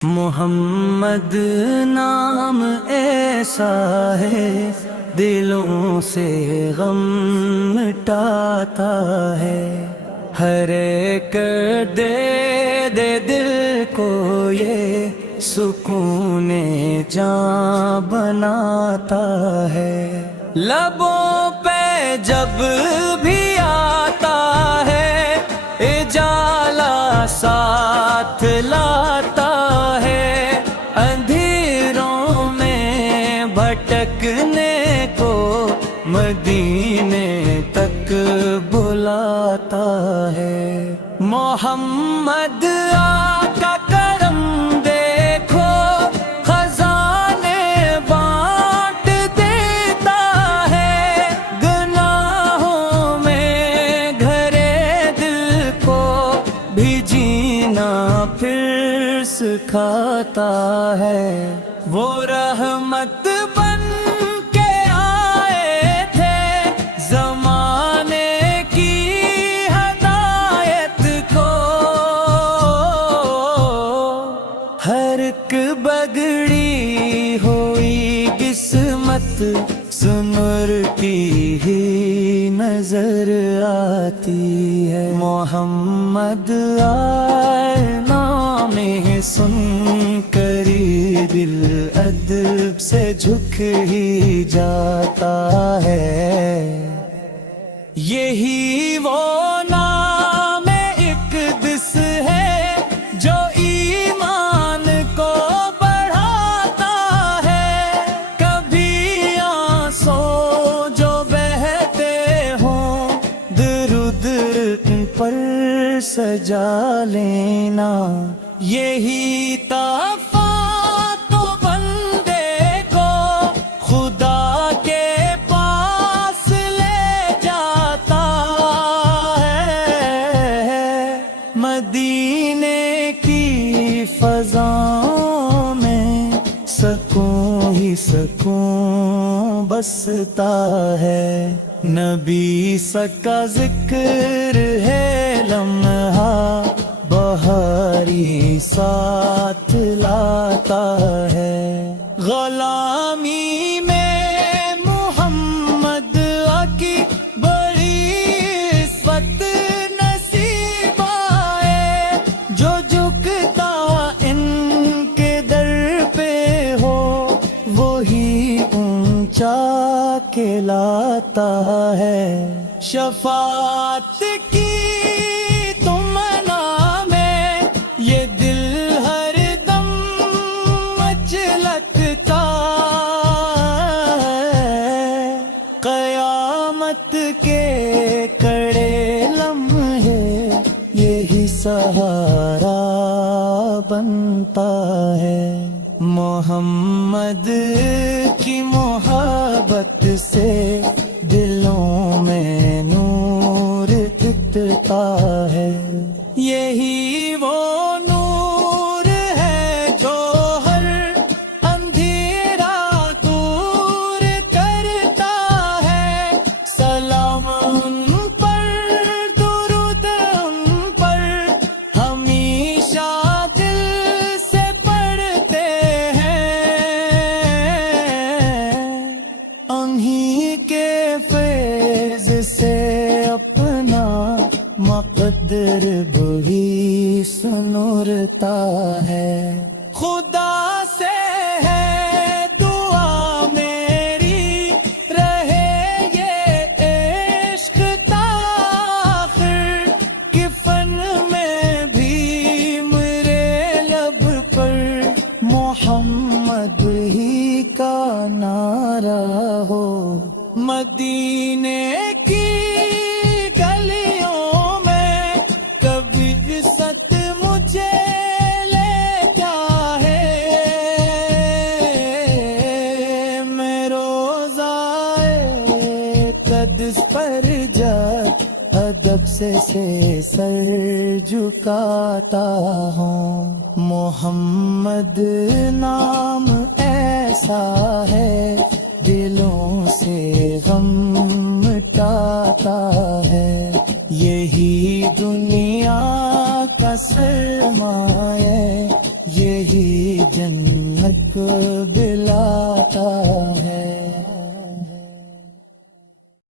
محمد نام ایسا ہے دلوں سے غم مٹاتا ہے، ہر ایک دے دے دل کو یہ سکون جاں بناتا ہے۔ لبوں پہ جب بھی آتا ہے اجالا ساتھ لاتا ہے، اندھیروں میں بھٹکنے کو مدینے تک بلاتا ہے۔ محمد آقا کرم دیکھو خزانے بانٹ دیتا ہے، گناہوں میں گھرے دل کو بھی جینا پھر سکھاتا ہے۔ وہ رحمت بن کے آئے تھے زمانے کی ہدایت کو، ہر ایک بگڑی ہوئی قسمت سنورتی ہی نظر آتی ہے۔ محمد آئے نام سن کری دل ادب سے جھک ہی جاتا ہے۔ یہی وہ نام اقدس ہے جو ایمان کو بڑھاتا ہے، کبھی آنسو جو بہتے ہوں درود پر سجا لینا، یہی تحفہ تو بندے کو خدا کے پاس لے جاتا ہے۔ مدینے کی فضاؤں میں سکون ہی سکون بستا ہے، نبی کا ذکر ہے لمحہ بہاری ساتھ لاتا ہے۔ غلامی میں محمد کی بڑی عزت نصیب آئے، جو جھکتا ان کے در پہ ہو وہی اونچا کہلاتا ہے۔ شفاعت کی قیامت کے کڑے لمحے یہی سہارا بنتا ہے۔ محمد کی محبت سے دلوں میں نور دکھتا ہے، یہی وہ نور ہے جو ہر اندھیرا دور کرتا ہے۔ سلام ان پر، درود ان پر ہمیشہ دل سے پڑھتے ہیں، انہی کے فیض سے اپنا مقدر وہی سنورتا ہے۔ خدا سے ہے دعا میری رہے یہ عشق تاخیر، کفن میں بھی میرے لب پر محمد ہی کا نعرہ ہو۔ مدینے کی گلیوں میں کبھی عزت مجھے لے جائے، میں روزائے قدس پر جا ادب سے سر جھکاتا ہوں۔ محمد نام ایسا ہے دلوں سے غم مٹاتا ہے، یہی دنیا کا سرمایہ، یہ ہی جنت کو دلاتا